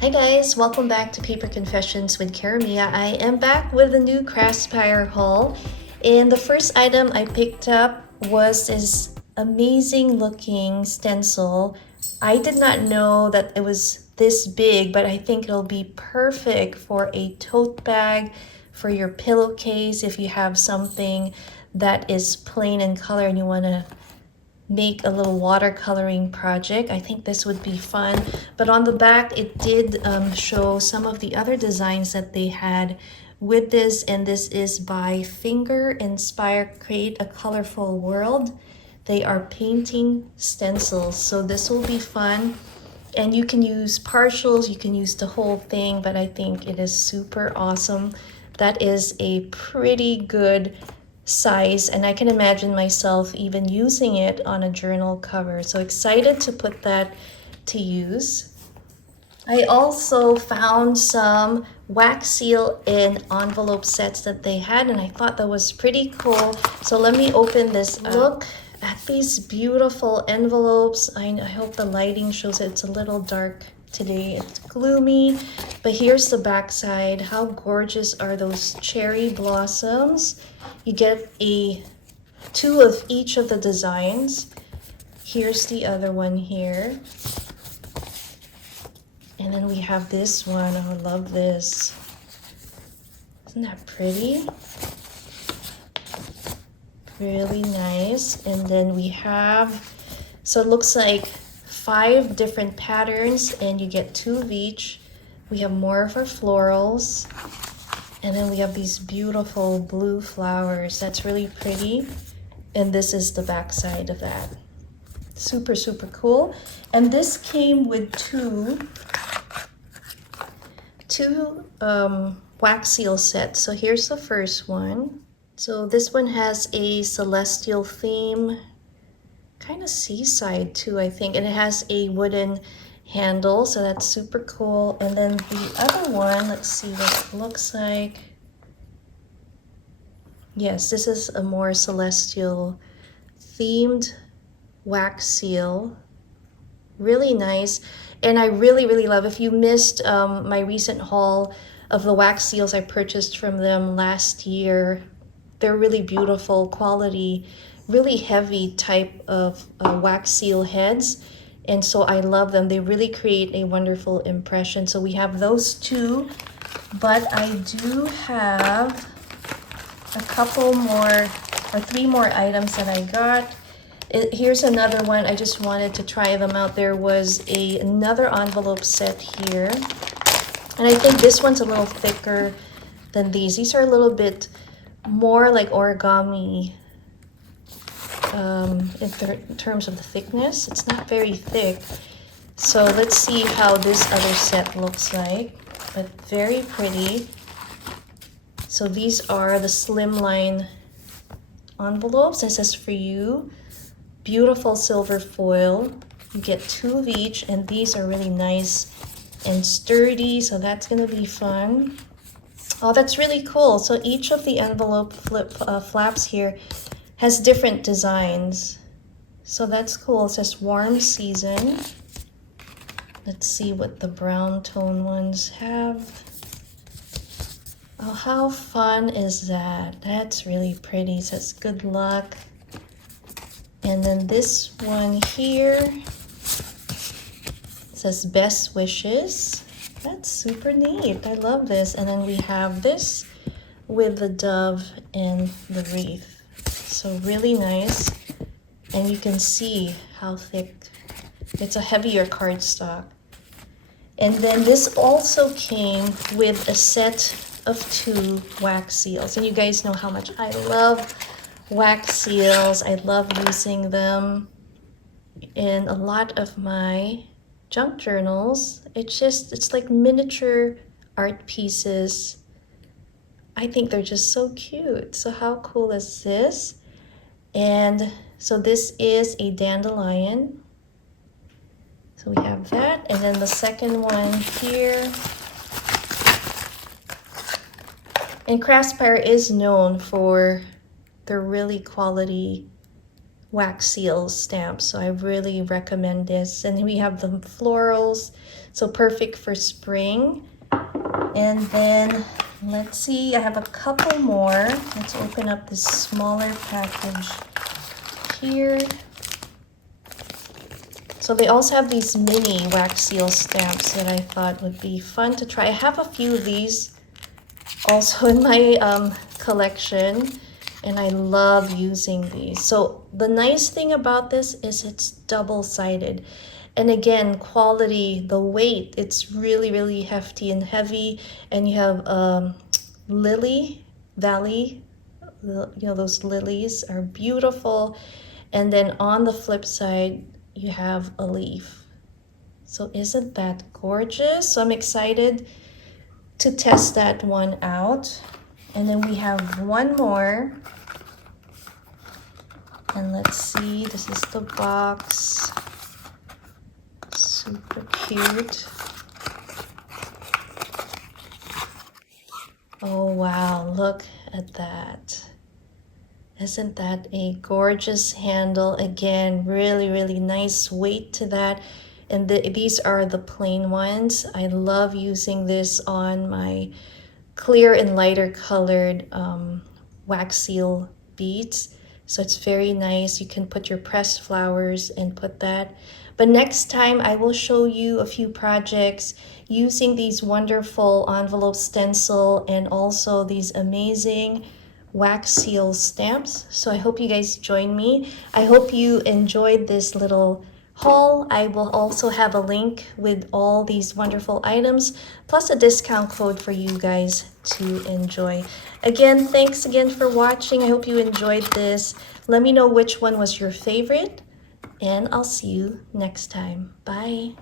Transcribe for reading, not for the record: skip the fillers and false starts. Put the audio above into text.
Hi guys, welcome back to Paper Confessions with Karamia. I am back with a new Craspire haul, and the first item I picked up was this amazing looking stencil. I did not know that it was this big, but I think it'll be perfect for a tote bag, for your pillowcase if you have something that is plain in color and you want to make a little watercoloring project. I think this would be fun. But on the back, it did show some of the other designs that they had with this, and this is by Finger Inspire Create a Colorful World. They are painting stencils, so this will be fun. And you can use partials, you can use the whole thing, but I think it is super awesome. That is a pretty good size, and I can imagine myself even using it on a journal cover. So excited to put that to use. I also found some wax seal in envelope sets that they had, and I thought that was pretty cool. So let me open this up. Look at these beautiful envelopes. I hope the lighting shows it. It's a little dark today, it's gloomy, but here's the back side. How gorgeous are those cherry blossoms? You get two of each of the designs. Here's the other one here, and then we have this one. Oh, I love this. Isn't that pretty? Really nice. And then we have, so it looks like 5 different patterns, and you get 2 of each. We have more of our florals, and then we have these beautiful blue flowers. That's really pretty. And this is the back side of that. Super, super cool. And this came with two wax seal sets. So here's the first one. So this one has a celestial theme, kind of seaside too, I think, and it has a wooden handle, so that's super cool. And then the other one, let's see what it looks like. Yes, this is a more celestial themed wax seal. Really nice. And I really love, if you missed my recent haul of the wax seals I purchased from them last year, they're really beautiful quality, really heavy type of wax seal heads, and so I love them. They really create a wonderful impression. So we have those 2, but I do have a couple more, or 3 more items that I got. Here's another one. I just wanted to try them out. There was another envelope set here, and I think this one's a little thicker than these. These are a little bit more like origami in terms of the thickness. It's not very thick. So let's see how this other set looks like, but very pretty. So these are the slimline envelopes. This is for you. Beautiful silver foil. You get 2 of each, and these are really nice and sturdy, so that's gonna be fun. Oh, that's really cool. So each of the envelope flaps here has different designs. So that's cool. It says warm season. Let's see what the brown tone ones have. Oh, how fun is that? That's really pretty. It says good luck. And then this one here says best wishes. That's super neat. I love this. And then we have this with the dove and the wreath. So really nice. And you can see how thick. It's a heavier cardstock. And then this also came with a set of 2 wax seals. And you guys know how much I love wax seals. I love using them in a lot of my junk journals. It's like miniature art pieces. I think they're just so cute. So how cool is this? And so this is a dandelion. So we have that. And then the second one here. And Craspire is known for their really quality wax seal stamp. So I really recommend this. And we have the florals, so perfect for spring. And then let's see, I have a couple more. Let's open up this smaller package here. So they also have these mini wax seal stamps that I thought would be fun to try. I have a few of these also in my collection, and I love using these. So the nice thing about this is it's double-sided. And again, quality, the weight, it's really hefty and heavy. And you have lily valley, you know, those lilies are beautiful. And then on the flip side, you have a leaf. So isn't that gorgeous? So I'm excited to test that one out. And then we have one more. And let's see, this is the box. Super cute. Oh wow, look at that. Isn't that a gorgeous handle? Again, really nice weight to that. And these are the plain ones. I love using this on my clear and lighter colored wax seal beads. So it's very nice. You can put your pressed flowers and put that. But next time I will show you a few projects using these wonderful envelope stencil and also these amazing wax seal stamps. So I hope you guys join me. I hope you enjoyed this little haul. I will also have a link with all these wonderful items plus a discount code for you guys to enjoy. Again, thanks again for watching. I hope you enjoyed this. Let me know which one was your favorite, and I'll see you next time. Bye.